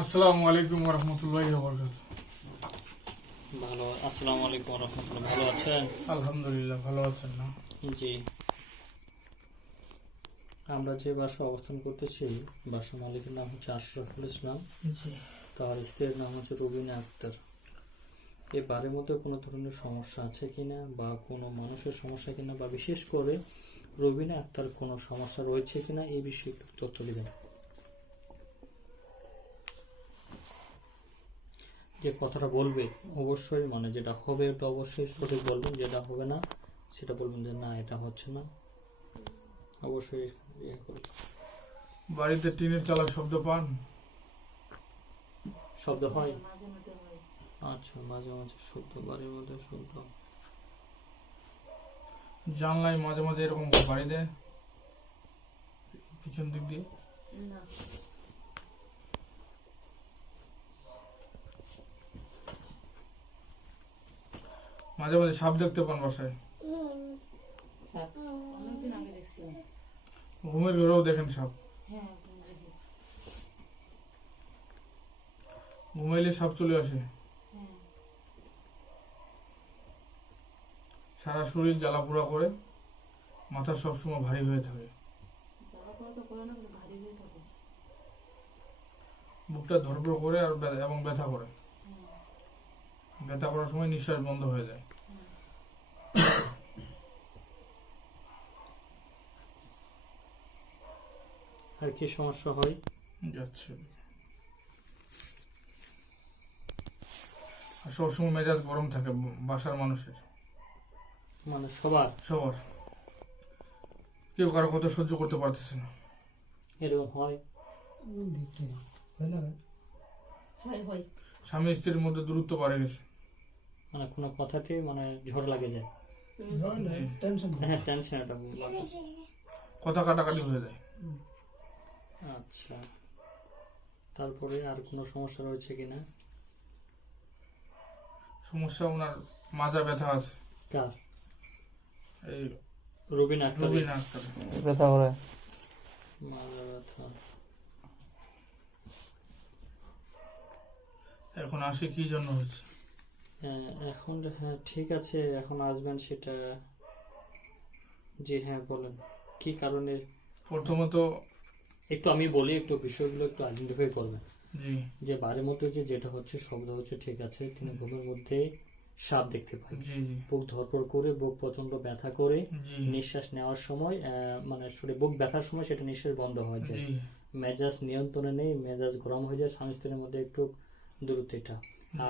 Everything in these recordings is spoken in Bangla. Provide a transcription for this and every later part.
আসসালামু আলাইকুম রহমতুল্লাহি ওয়া বারাকাতুহু। ভালো। আসসালামু আলাইকুম রহমতুল্লাহ। ভালো আছেন? আলহামদুলিল্লাহ, ভালো আছেন না? জি। আমরা যে বাসা অবস্থান করতেছি, বাসার মালিকের নাম হচ্ছে আশরাফুল ইসলাম, জি। তার স্ত্রীর নাম হচ্ছে রুবিনা আক্তার। এই বাড়ির মধ্যে কোনো ধরনের সমস্যা আছে কিনা, বা কোনো মানুষের সমস্যা কিনা, বা বিশেষ করে রুবিনা আক্তার কোনো সমস্যা রয়েছে কিনা, এই বিষয়ে একটু তথ্য দিবেন। যে কথাটা বলবে অবশ্যই, মানে যেটা হবে ওটা অবশ্যই সঠিক বলবেন, যেটা হবে না সেটা বলবেন যে না এটা হচ্ছে না, অবশ্যই ইয়ে করবেন। বাড়িতে টিনের চালার শব্দ পান? শব্দ হয়? আচ্ছা, মাঝে মাঝে শব্দ, বাড়ির মধ্যে শব্দ। জানলায় মাঝে মাঝে এরকম বাড়ি দেয় পিছন দিক দিয়ে? মাঝে মাঝে সাপ দেখতে পান বাসায়? ঘুমের ঘরেও দেখেন সাপ? ঘুমাইলে সাপ চলে আসে? সারা শরীর জ্বালাপোড়া করে, মাথা সবসময় ভারী হয়ে থাকে, বুকটা ধরপড় করে আর এবং ব্যথা করে। ব্যথা করার সময় নিঃশ্বাস বন্ধ হয়ে যায়। আর কি সমস্যা হয়? যাচ্ছে আর সবসময় মেজাজ গরম থাকে বাসার মানুষের, মানে সবার সবার। কেউ কারো কথা সহ্য করতে পারতেছে না। এরকম হয়? স্বামী স্ত্রীর মধ্যে দূরত্ব বাড়ে গেছে। মানে কোনো কথাতেই মানে ঝড় লাগে যায়? হ্যাঁ, টেনশন, এটা বুঝলাম। কথা কাটাকাটি হয়ে যায়। আচ্ছা, তারপরে আর কোনো সমস্যা রয়েছে কিনা? সমস্যা ওনার মাজা ব্যথা আছে। কার? এই রুবিনা আক্তার রুবিনা আক্তার ব্যথা করে, মাজা ব্যথা। এখন আসে কি জন্য হয়েছে? এখন হ্যাঁ ঠিক আছে, এখন আসবেন সেটা। জি হ্যাঁ, বলেন কি কারণে। প্রথমত একটু আমি বলি, একটু বিষয়গুলো একটু আইডেন্টিফাই করবেন। জি যে বাড়ির মধ্যে যেটা হচ্ছে শব্দ হচ্ছে, ঠিক আছে, তিনি ঘুমের মধ্যে সাপ দেখতে পাই, জি জি বুক ধরপড় করে, বুক প্রচন্ড ব্যথা করে, জি নিঃশ্বাস নেওয়ার সময় মানে বুক ব্যথার সময় সেটা নিঃশ্বাস বন্ধ হয়ে যায়, জি মেজাজ নিয়ন্ত্রণে নেই, মেজাজ গরম হয়ে যায়, স্বামী স্ত্রীর মধ্যে একটু দূরত্ব এটা,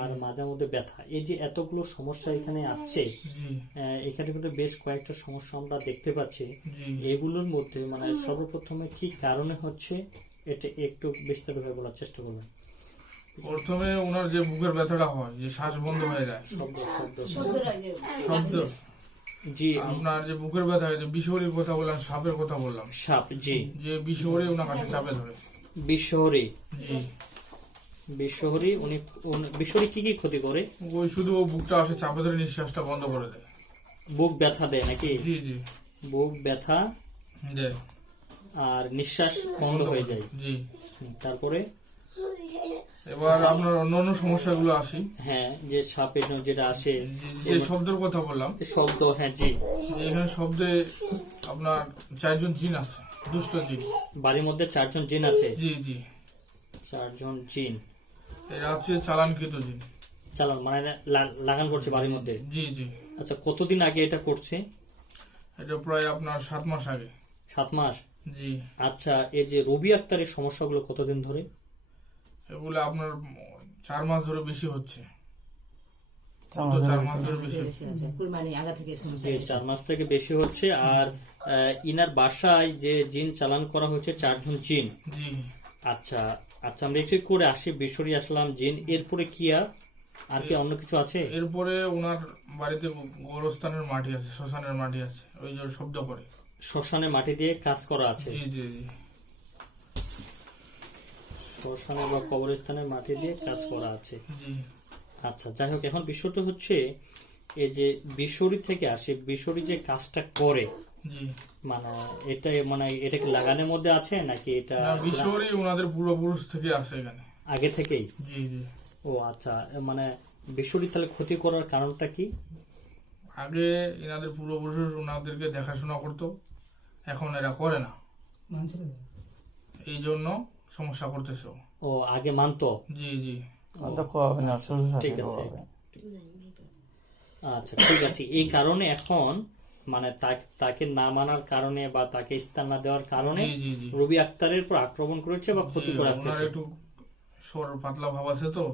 আর মাঝে মধ্যে ব্যথা। এই যে এতগুলো সমস্যা এখানে আসছে, জি এখানে কিন্তু বেশ কয়েকটা সমস্যা আমরা দেখতে পাচ্ছি। জি এগুলোর মধ্যে মানে সর্বপ্রথমে কি কারণে হচ্ছে এটা একটু বিস্তারিতভাবে বলার চেষ্টা করবেন। প্রথমে ওনার যে বুকের ব্যথাটা হয়, যে শ্বাস বন্ধ হয়ে যায়, শব্দ শব্দ শব্দ। জি, আপনার যে বুকের ব্যথা হয়, যে বিষহরির কথা বললাম, সাপের কথা বললাম, সাপ, জি, যে বিষহরি ওনার কাছে চাপে ধরে। বিশ্বহরি, জি বিশ্বহরি বিশ্বহরি কি কি ক্ষতি করে? ওই শুধু ও বুকটা আসে চাপে ধরে নিঃশ্বাসটা বন্ধ করে দেয়। বুক ব্যথা দেয় নাকি? জি জি বুক ব্যথা দেয়, আর নিঃশ্বাস বন্ধ হয়ে যায়। জি। তারপরে এবার আপনার অন্যান্য সমস্যাগুলো আসি। হ্যাঁ, যে সাপের যেটা আসে, যে শব্দের কথা বললাম, শব্দ, হ্যাঁ জি, এখানে শব্দে আপনার 4জন জিন আছে, দুষ্ট জিন। বাড়ির মধ্যে 4জন জিন আছে? জি জি 4জন জিন এরা হচ্ছে চালানকৃত জিন। চালান মানে লাগান করছে বাড়ির মধ্যে? জি জি আচ্ছা, কতদিন আগে এটা করছে? এটা প্রায় আপনার 7 মাস আগে। 7 মাস? জি। আচ্ছা, এই যে রবি আক্তারের সমস্যাগুলো কতদিন ধরে? এগুলো আপনার 4 মাস ধরে বেশি হচ্ছে। 4 মাস ধরে বেশি হচ্ছে। 4 মাস থেকে বেশি হচ্ছে। আর ইনার বাসায় যে জিন চালান করা হচ্ছে 4জন জিন? জি। আচ্ছা আচ্ছা, আমরা একটু করে আসি, বিশ্বরি আসলাম জিন, এরপরে কি আর কি অন্য কিছু আছে? এরপরে ওনার বাড়িতে গোরস্থানের মাটি আছে, শ্মশানের মাটি আছে, ওই যে শব্দ করে। শ্মশানে মাটি দিয়ে কাজ করা আছে? জি জি জি শ্মশানে বা কবরস্থানে মাটি দিয়ে কাজ করা আছে। জি আচ্ছা, যাই হোক, এখন বিষয়টা হচ্ছে এই যে বিশ্বরি থেকে আসে, বিশ্বরি যে কাজটা করে, জি মানে এটা কি লাগানোর মধ্যে আছে নাকি এটা? না, বিষহরি ওনাদের পূর্বপুরুষ থেকে আসে এখানে। আগে থেকেই? জি জি। ও আচ্ছা, মানে বিশ্বরী তাহলে ক্ষতি করার কারণটা কি? আগে এনাদের পূর্বপুরুষ ওনাদেরকে দেখাশোনা করতো, এখন এরা করে না, এই জন্য সমস্যা করতেছে। ও আগে মানতো? জি জি। ঠিক আছে, আচ্ছা ঠিক আছে। এই কারণে এখন মানে তাকে না মানার কারণে বা তাকে স্থান না দেওয়ার কারণে জি জি জি। রবি আক্তারের উপর আক্রমণ করেছে বা ক্ষতি করে ওনার আসতেছে। একটু সর পাতলা ভাব আছে তো,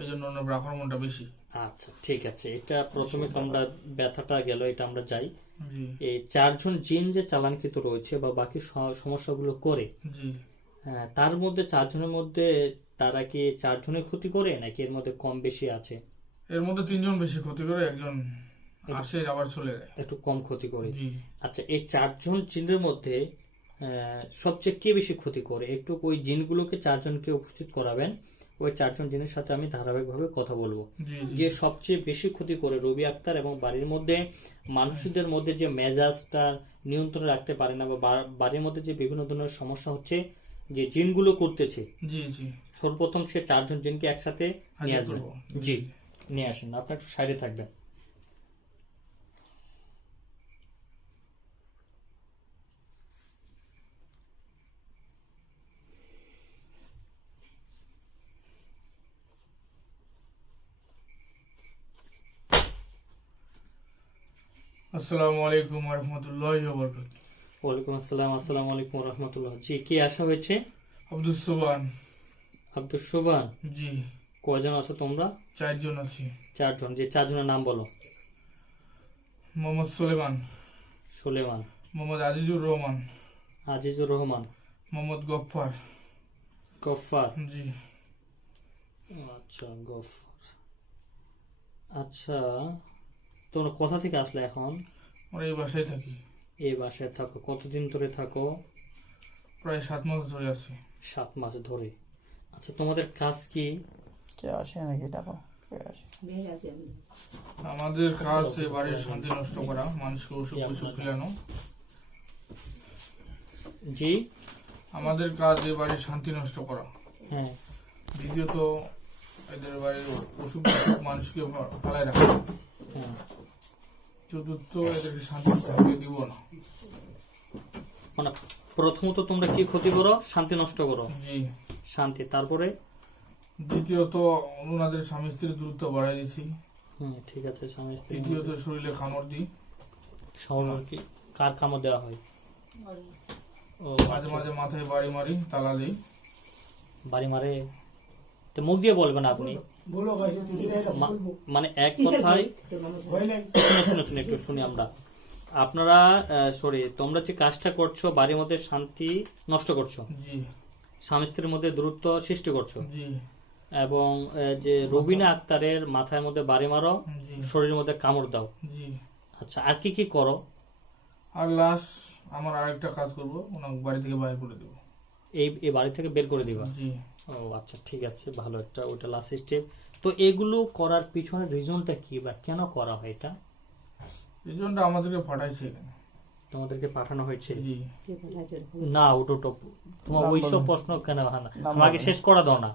এই জন্য ওনার উপর আক্রমণটা বেশি। আচ্ছা ঠিক আছে, এটা প্রথমে তো আমরা ব্যথাটা গেল, এটা আমরা যাই। জি এই 4 জন জিন যে চালানকৃত রয়েছে বা বাকি সমস্যাগুলো করে, জি। তার মধ্যে 4 জনের মধ্যে তারা কি 4 জনের ক্ষতি করে নাকি এর মধ্যে কম বেশি আছে? এর মধ্যে 3 জন বেশি ক্ষতি করে, একজন আসে আবার চলে যায়। একটু কম ক্ষতি করে। জি। আচ্ছা, এই 4 জন জিনের মধ্যে সবচেয়ে কে বেশি ক্ষতি করে? একটু ওই জিনগুলোকে 4 জনকে উপস্থিত করাবেন, ওই 4 জন জিনের সাথে আমি ধারাবাহিকভাবে কথা বলবো। জি যে সবচেয়ে বেশি ক্ষতি করে রবি আক্তার এবং বাড়ির মধ্যে মানুষদের মধ্যে যে মেজাজটা নিয়ন্ত্রণে রাখতে পারে না বা বাড়ির মধ্যে যে বিভিন্ন ধরনের সমস্যা হচ্ছে যে জিনগুলো করতেছে, জি জি। সর্বপ্রথম সে 4 জন জিনকে একসাথে নিয়ে হাজির আসবেন। করবো। জি, নিয়ে আসেন, আপনার একটু সাইডে থাকবেন। আসসালামু আলাইকুম ওয়া রাহমাতুল্লাহি ওয়া বারাকাতুহু। ওয়ালাইকুম আসসালাম। আসসালামু আলাইকুম রহমতুল্লাহ। জি, কে আসা হয়েছে? আব্দুস সুবহান। আব্দুল সুবান। জি। কয়জন আছো তোমরা? 4 জন আছি। 4 জন। যে 4 জনের নাম বলো। মোহাম্মদ সুলেমান, সুলেমান, মোহাম্মদ আজিজুর রহমান, আজিজুর রহমান, মোহাম্মদ গফফার। গফফার। জি। আচ্ছা, গফফার। আচ্ছা, তোমরা কোথা থেকে আসলে এখন? আমরা এই বাসায় থাকি। এই বাসায় থাকো কতদিন ধরে থাকো? প্রায় 7 মাস ধরে আছি। 7 মাস ধরে। আচ্ছা, তোমাদের কাজ কি? আমাদের কাজ এই বাড়ির শান্তি নষ্ট করা, মানুষকে অসুখ বিসুখ ফেলানো। জি। আমাদের কাজ এই বাড়ির শান্তি নষ্ট করা। হ্যাঁ। দ্বিতীয়ত এদের বাড়ির অসুখ বিসুখ মানুষকে ফেলায় রাখা। হ্যাঁ। চতুর্থ, এদেরকে শান্তি থাকতে দিব না। মানে প্রথমত তোমরা কি ক্ষতি করো? শান্তি নষ্ট করো। জি। শান্তি। তারপরে দ্বিতীয়ত ওনাদের স্বামী স্ত্রীর দূরত্ব বাড়াই দিছি। ঠিক আছে, স্বামী স্ত্রী। তৃতীয়ত শরীরে কামড় দিই। শহরের কি কার কামড় দেওয়া হয়? ও মাঝে আচ্ছা। মাঝে মাথায় বাড়ি মারি, তালা দিই। বাড়ি মারে? তো মুখ দিয়ে বলবেন আপনি। মানে এক কথায় শুনে একটু শুনি আমরা। আপনারা সরি, তোমরা যে কাজটা করছো বাড়ির মধ্যে শান্তি নষ্ট করছো, জি স্বামী স্ত্রীর মধ্যে দূরত্ব সৃষ্টি করছো, জি এবং যে রবিনা আক্তারের মাথার মধ্যে বাড়ি মারো, জি শরীরের মধ্যে কামড় দাও। জি। আচ্ছা, আর কি কি করো? আর লাস্ট আমার আরেকটা কাজ করবো, ওনাকে বাড়ি থেকে বাইরে করে দেবো। এই বাড়ি থেকে বের করে দিবা? জি। ও আচ্ছা, ঠিক আছে, ভালো। একটা ওটা লাস্ট স্টেপ। তো এগুলো করার পিছনে রিজনটা কি বা কেন করা হয় এটা? এই জন্য আমাদেরকে পাঠাইছে এখানে। তোমাদেরকে পাঠানো হয়েছে? জি। না, ওটো তোমার ওইসব প্রশ্ন কেন হয় না? আমাকে শেষ করা দাও না,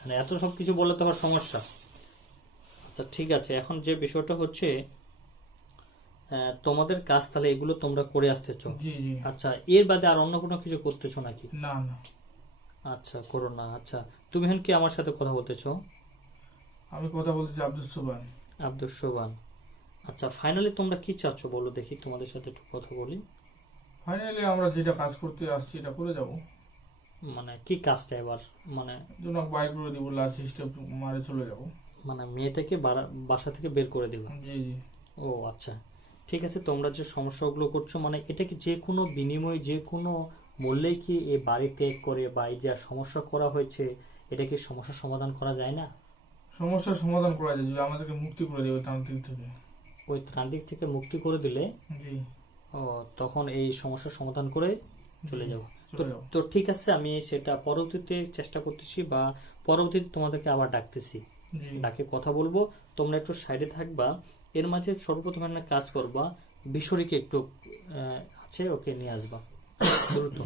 মানে এত সব কিছু বললে তো আবার সমস্যা। আচ্ছা ঠিক আছে, এখন যে বিষয়টা হচ্ছে তোমাদের কাজ তাহলে এগুলো তোমরা করে আসতেছো। জি জি। আচ্ছা, এর বাদে আর অন্য কোনো কিছু করতেছো নাকি? না না। আচ্ছা, করো না। আচ্ছা, তুমি এখন কি আমার সাথে কথা বলতেছো? আমি কথা বলতেছি আব্দুস সুবহান। আব্দুল সোবান। আচ্ছা, ফাইনালি তোমরা কি চাচ্ছ বলো দেখি, তোমাদের সাথে একটু কথা বলি। ফাইনালি আমরা যেটা কাজ করতে আসছি এটা করে যাব। মানে কি কাজটা এবার? মানে ওনাকে বাইরে করে দিব, লাস্ট স্টেপ মারে চলে যাব। মানে মেয়েটাকে বাসা থেকে বের করে দেবা? জি জি। ও আচ্ছা, ঠিক আছে। তোমরা যে সমস্যাগুলো করছো, মানে এটা কি যে কোনো বিনিময়ে যে কোনো মূল্যেই কি এই বাড়ি ত্যাগ করে বা এই যে সমস্যা করা হয়েছে, এটা কি সমস্যার সমাধান করা যায় না? সমস্যার সমাধান করা যায় যদি আমাদেরকে মুক্তি করে দেবে তান্ত্রিক থেকে। ওই ত্রান্তিক থেকে মুক্তি করে দিলে জি। ও তখন এই সমস্যার সমাধান করে চলে যাবো। চলে যাও। তো ঠিক আছে, আমি সেটা পরবর্তীতে চেষ্টা করতেছি বা পরবর্তীতে তোমাদেরকে আবার ডাকতেছি, জি ডাকে কথা বলবো। তোমরা একটু সাইডে থাকবা। এর মাঝে সর্বপ্রথম একটা কাজ করবা, বিশরীকে একটু আছে, ওকে নিয়ে আসবা দ্রুত।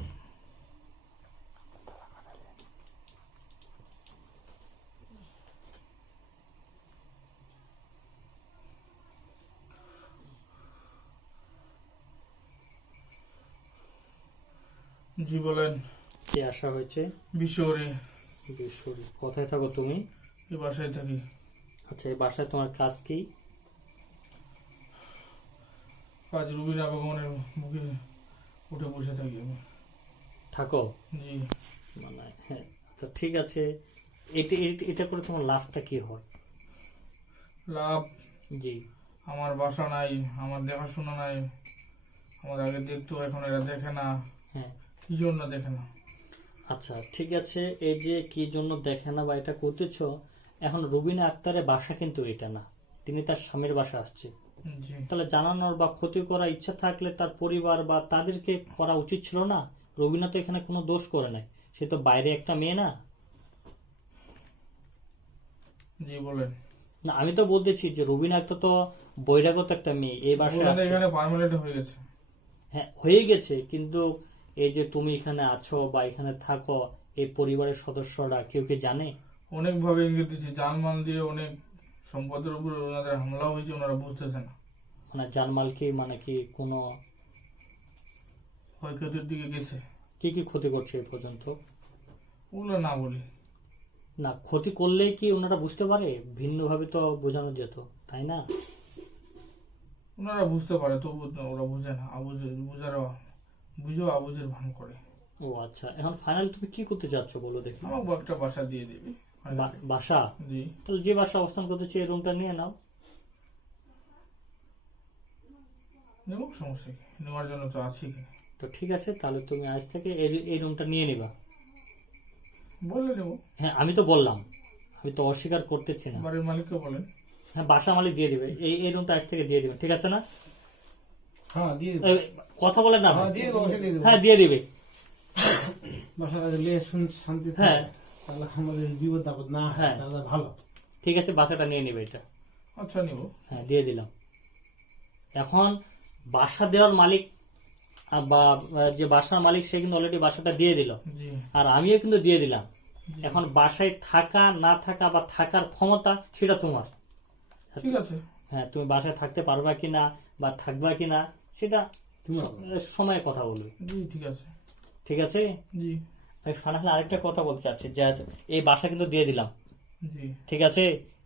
জি বলেন। কে আসা হয়েছে? বিশ্বরে। বিশ্বরী। কোথায় থাকো তুমি? এই বাসায় থাকি। আচ্ছা, এই বাসায় তোমার কাজ কি? কাজ রুবিনা বেগমের মুখে উঠে বসে থাকি আমি। থাকো? জি। মানে হ্যাঁ, আচ্ছা ঠিক আছে। এটা করে তোমার লাভটা কি হয়? লাভ? জি। আমার বাসা নাই, আমার দেখাশোনা নাই। আমার আগে দেখতো, এখন এরা দেখে না। হ্যাঁ। কি জন্য দেখে না? আচ্ছা ঠিক আছে, এই যে কি জন্য দেখে না বা এটা করতেছ, এখন রুবিনা আক্তারের বাসা কিন্তু এটা না, তিনি তার স্বামীর বাসা আসছে। জি। তাহলে জানানোর বা ক্ষতি করার ইচ্ছা থাকলে তার পরিবার বা তাদেরকে করা উচিত ছিল না? রুবিনা তো এখানে কোনো দোষ করে নাই, সে তো বাইরে একটা মেয়ে না। জি বলেন। না, আমি তো বলতেছি যে রুবিনা আক্তার তো বহিরাগত একটা মেয়ে, এই বাসায় আসছে। এখানে পার্মানেন্ট হয়ে গেছে। হ্যাঁ হয়ে গেছে, কিন্তু এই যে তুমি এখানে আছো বা এখানে থাকো, এই পরিবারের সদস্যরা কেউ কি জানে? অনেক ভাবে ইঙ্গিত দিচ্ছে, জানমাল দিয়ে অনেক সম্পদের উপর ওনাদের হামলা হয়েছে, ওনারা বুঝতেছে না। মানে জানমাল কি, মানে কি কোনো ক্ষয়ক্ষতির দিকে গেছে। কি কি ক্ষতি করছে এই পর্যন্ত? ওগুলো না বলি। না, ক্ষতি করলেই কি ওনারা বুঝতে পারে? ভিন্নভাবে তো বোঝানো যেত, তাই না? ওনারা বুঝতে পারে, তবু ওরা বুঝে না। বুঝেও আবুজের ভান করে। ও আচ্ছা, এখন ফাইনাল তুমি কি করতে চাচ্ছ বলো দেখি? আমাকে একটা বাসা দিয়ে দিবি। বাসা? জি। তাহলে যে বাসা অবস্থান করতেছে এই রুমটা নিয়ে নাও। নেব, সমস্যা কি? নেওয়ার জন্য তো আছি। তো ঠিক আছে, তাহলে তুমি আজ থেকে এই রুমটা নিয়ে নিবা। বললে নেব। হ্যাঁ আমি তো বললাম, আমি তো অস্বীকার করতেছি না। বাড়ির মালিককে বলেন। হ্যাঁ, বাসা মালিক দিয়ে দিবে, এই রুমটা আজ থেকে দিয়ে দিবে, ঠিক আছে না? হ্যাঁ দিয়ে দেবো। এই, কথা বলে না? হ্যাঁ দিয়ে দেবো, অবশ্যই দিয়ে দেবো। হ্যাঁ দিয়ে দিবে। বাসা শান্তি থাকে, হ্যাঁ তাহলে আমাদের বিপদ আপদ না হয়, হ্যাঁ। তাহলে ভালো। ঠিক আছে, বাসাটা নিয়ে নিবে এটা। আচ্ছা, নিব। হ্যাঁ দিয়ে দিলাম। এখন বাসা দেওয়ার মালিক বা যে বাসার মালিক সে কিন্তু অলরেডি বাসাটা দিয়ে দিল, জি। আর আমিও কিন্তু দিয়ে দিলাম। জি। এখন বাসায় থাকা না থাকা বা থাকার ক্ষমতা সেটা তোমার। ঠিক আছে। হ্যাঁ, তুমি বাসায় থাকতে পারবা কিনা বা থাকবা কিনা সেটা সময়ে কথা বলবে। জি ঠিক আছে। ঠিক আছে। জি। আমি ফাইনালি আরেকটা কথা বলতে চাচ্ছি, যে এই বাসা কিন্তু দিয়ে দিলাম, জি। ঠিক আছে?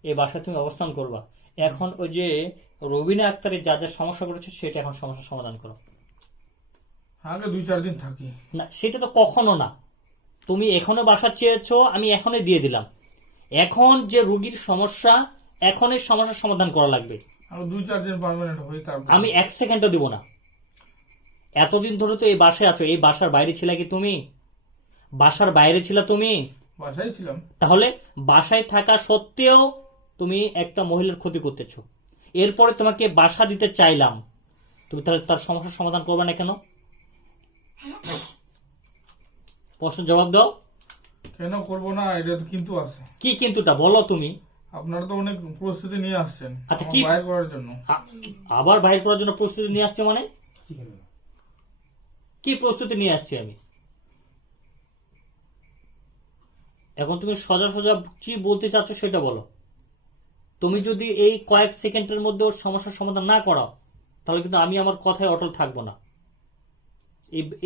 এই বাসায় তুমি অবস্থান করবা। এখন ওই যে রবিনা আক্তারের যা যা সমস্যা করেছে সেটা এখন সমস্যার সমাধান করো। আগে 2-4 দিন থাকি। না সেটা তো কখনো না, তুমি এখনো বাসা চেয়েছো, আমি এখনই দিয়ে দিলাম। এখন যে রুগীর সমস্যা, এখন এই সমস্যার সমাধান করা লাগবে। আমি 2-4 দিন পার্মানেন্ট হই, তারপর আমি 1 সেকেন্ডও দিব না। এতদিন ধরে তো এই বাসায় আছো, এই বাসার বাইরে ছিল কি তুমি? বাসার বাইরে ছিল তুমি? বাসায় ছিলাম। তাহলে বাসায় থাকা সত্ত্বেও তুমি একটা মহিলার ক্ষতি করতেছো। এরপরে তোমাকে বাসা দিতে চাইলাম, তুমি তাহলে তার সমস্যার সমাধান করবে না কেন? প্রশ্ন জবাব দাও। কেন করব না? এটা তো কিন্তু আছে। কি কিন্তুটা বলো তুমি। আপনারা তো অনেক প্রস্তুতি নিয়ে আসছেন আচ্ছা, আমাকে কি বাইর করার জন্য। আবার বাইর করার জন্য প্রস্তুতি নিয়ে আসছে মানে? ঠিক আছে। কি প্রস্তুতি নিয়ে আসছি আমি? এখন তুমি সোজা সোজা কি বলতে চাচ্ছ সেটা বলো। তুমি যদি এই কয়েক সেকেন্ডের মধ্যে ওর সমস্যার সমাধান না করাও, তাহলে কিন্তু আমি আমার কথায় অটল থাকবো না।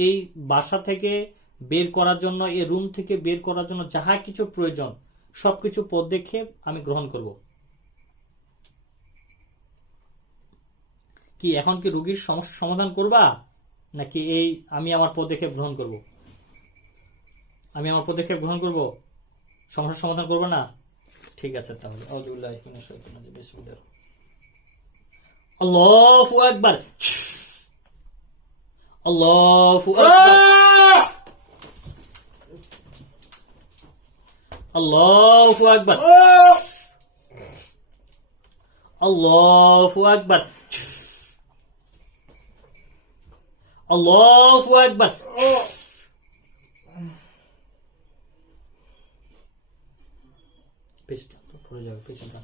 এই বাসা থেকে বের করার জন্য, এই রুম থেকে বের করার জন্য যাহা কিছু প্রয়োজন সবকিছু পদক্ষেপ আমি গ্রহণ করব। কি এখন কি রোগীর সমস্যার সমাধান করবা, নাকি এই আমি আমার পদক্ষেপ গ্রহণ করব? আমি আমার পদক্ষেপ গ্রহণ করব, সমস্যার সমাধান করবে না? ঠিক আছে, তাহলে আল্লাহু আকবার, আল্লাহু আকবার, আল্লাহু আকবার, আল্লাহু আকবার, আল্লাহু আকবার। পেছনটা পড়ে যাবে, পেছনটা।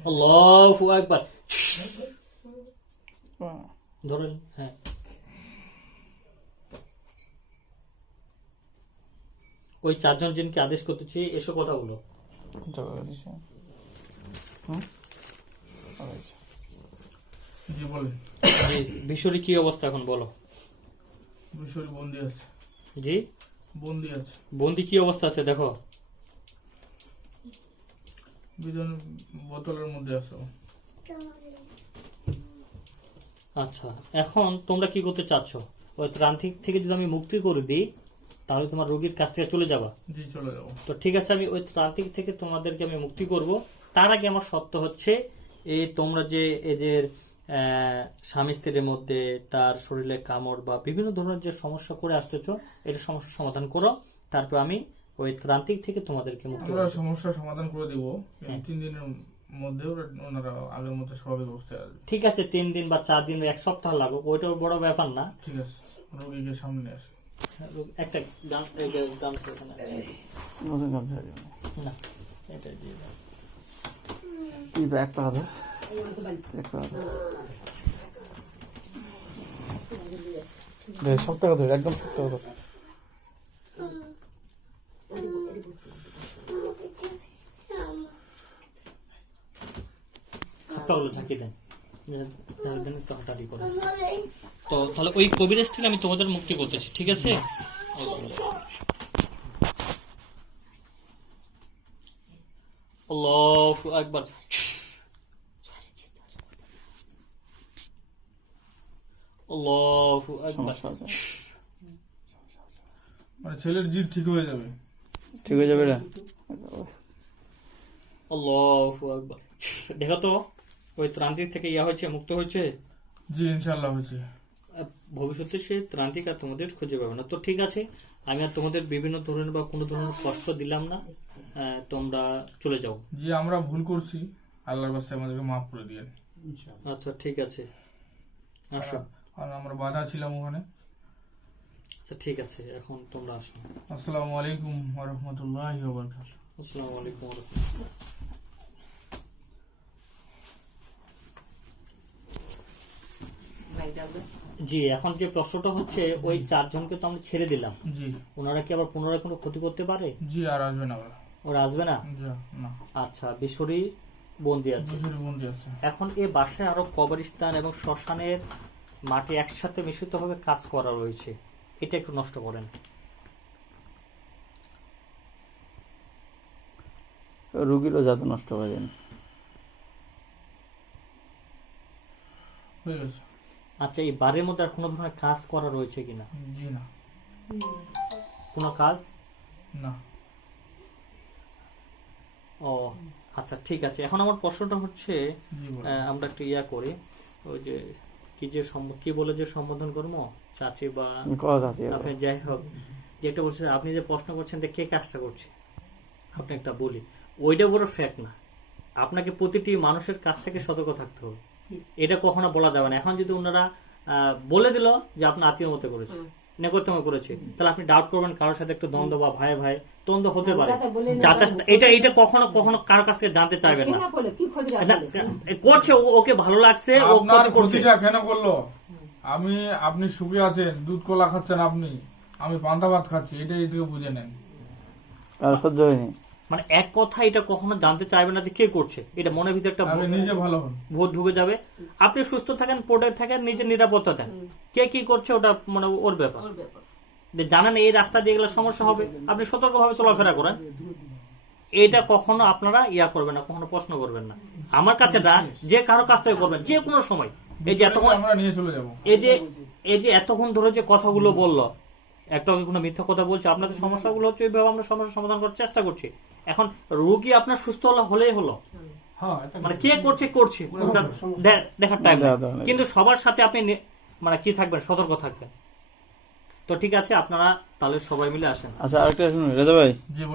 আল্লাহু আকবার। ধরেন, হ্যাঁ। ওই 4 জন জিনকে আদেশ করতেছি, এসো কথা বলো। জি বলেন। বিশ্বরী কি অবস্থা এখন বলো? বিশ্বরী বন্দি আছে। জি, বন্দি আছে, বন্দি কি অবস্থা আছে দেখো। বিজন বোতলের মধ্যে আছে ও। আচ্ছা, এখন তোমরা কি করতে চাচ্ছ? ওই ত্রান্তিক থেকে যদি আমি মুক্তি করে দিই তাহলে তোমার রোগীর কাছ থেকে চলে যাবা। জি চলে যাবো। তো ঠিক আছে, আমি ওই ত্রান্তিক থেকে তোমাদেরকে আমি মুক্তি করব। তার আগে আমার শর্ত হচ্ছে এই তোমরা যে এদের স্বামী স্ত্রীর মধ্যে তার শরীরে কামড় বা বিভিন্ন ধরনের যে সমস্যা করে আসতেছো, এটা সমস্যার সমাধান করো। তারপর আমি ওই ত্রান্তিক থেকে তোমাদেরকে মুক্তি আমরা করব। সমস্যার সমাধান করে দিব, হ্যাঁ। 3 দিনের মধ্যে ওনারা আগের মতো স্বাভাবিক অবস্থায় আসবে। ঠিক আছে, 3 দিন বা 4 দিন, 1 সপ্তাহ লাগুক, ওইটা বড় ব্যাপার না। ঠিক আছে, রোগীকে সামনে আসে। একটা গান, এই যে গান এখানে আছে। না, এটা দিয়ে দাও। শক্ত কথা ধরে, একদম শক্ত কথা। হাতটাগুলো ঝাঁকি দেন, দেন একটু হাঁটাহাঁটি করো। তো তাহলে ওই কবিরাজ থেকে আমি তোমাদের মুক্তি করতেছি, ঠিক আছে? আল্লাহু আকবার। আল্লাহু আকবার। মানে ছেলের জিদ ঠিক হয়ে যাবে। ঠিক হয়ে যাবে রে। আল্লাহু আকবার। দেখো তো ওই ত্রান্তিক থেকে ইয়া হয়েছে, মুক্ত হয়েছে। জি ইনশাআল্লাহ হয়েছে। ভবিষ্যতে সে ত্রান্তিক আর তোমাদের খুঁজে পাবে না। তো ঠিক আছে, আমি আর তোমাদের বিভিন্ন ধরনের বা কোনো ধরনের কষ্ট দিলাম না, তোমরা চলে যাও। জি আমরা ভুল করছি, আল্লাহর বাস্তে আমাদেরকে মাফ করে দিয়েন। আচ্ছা ঠিক আছে, আসো। আর আমরা বাধা ছিলাম ওখানে। আচ্ছা ঠিক আছে, এখন তোমরা আসো। আসসালামু আলাইকুম ওয়া রাহমাতুল্লাহি ওয়া বারাকাতুহু। আসসালামু আলাইকুম ওয়া রাহমাতুল্লাহ। জি, এখন যে প্রশ্নটা হচ্ছে ওই 4 জনকে তো আমরা ছেড়ে দিলাম, জি ওনারা কি আবার পুনরায় কোনো ক্ষতি করতে পারে? জি আর আসবে না ওরা। ওরা আসবে না? যা না, আচ্ছা, বিশরি বন্দি আছে। দুশোর বন্দি আছে। এখন এই বাসায় আরো কবরস্থান এবং শ্মশানের মাটি একসাথে মিশ্রিত ভাবে কাজ করা রয়েছে, এটা একটু নষ্ট করেন। রুগীরও যাতে নষ্ট হয়ে যায় না। হয়ে গেছে। আচ্ছা, এই বাড়ির মধ্যে আর কোনো ধরনের কাজ করা রয়েছে কিনা? জি না, কোনো কাজ না। ও আচ্ছা ঠিক আছে। এখন আমার প্রশ্নটা হচ্ছে, জি বলেন। আমরা একটু ইয়া করি, ওই যে কি বলে যে সম্বোধন করবো, চাচি বা কথা আছে আপনি, যাই হোক, যেটা বলছেন আপনি যে প্রশ্ন করছেন যে কে কাজটা করছে, আপনি একটা বলি, ওইটা বড় ফ্যাক্ট না। আপনাকে প্রতিটি মানুষের কাছ থেকে সতর্ক থাকতে হবে, এটা কখনো বলা যাবে না। এখন যদি ওনারা বলে দিল যে আপনার আত্মীয় মতো করেছে, নেকর্তম করেছে, তাহলে আপনি ডাউট করবেন কারোর সাথে একটু দ্বন্দ্ব বা ভাই ভাই দ্বন্দ্ব হতে পারে। এটা কখনো কখনো কারোর কাছ থেকে জানতে চাইবেন না। করছে, ওকে ভালো লাগছে, ও আপনার ক্ষতি করছে। ক্ষতিটা কেন করলো? আপনি সুখে আছেন, দুধ কলা খাচ্ছেন, আমি পান্তা ভাত খাচ্ছি, এটাই থেকে বুঝে নেন। আর সহ্য হয়নি। মানে এক কথা, এটা কখনো জানতে চাইবে না যে কে করছে, এটা মনের ভিতরে একটা আমি নিজে ভালো হন। ভোট ঢুকে যাবে। আপনি সুস্থ থাকেন, প্রোটেক্ট থাকেন, নিজের নিরাপত্তা দেন। কে কি করছে ওটা মানে ওর ব্যাপার। যে জানেন এই রাস্তা দিয়ে গেলে সমস্যা হবে, আপনি সতর্কভাবে চলাফেরা করেন। এটা কখনো আপনারা ইয়া করবেন না, কখনো প্রশ্ন করবেন না। আমার কাছে না, যে কারো কাছ থেকে করবেন, যে কোনো সময়। এই যে এতক্ষণ আমরা নিয়ে চলে যাব। এই যে এতক্ষণ ধরে যে কথাগুলো বললো, একটা কোনো মিথ্যা কথা বলছে, আপনাদের সমস্যাগুলো হচ্ছে ওইভাবে আমরা সমস্যা সমাধান করার চেষ্টা করছি। এখন রোগী আপনার সুস্থ হলেই হলো, মানে কে করছে দেখার টাইম, কিন্তু সবার সাথে আপনি মানে কি থাকবেন, সতর্ক থাকবেন। তো ঠিক আছে, আপনারা তাহলে সবাই মিলে আসেন। আচ্ছা, আরেকটা শুনুন রেজা ভাই। জি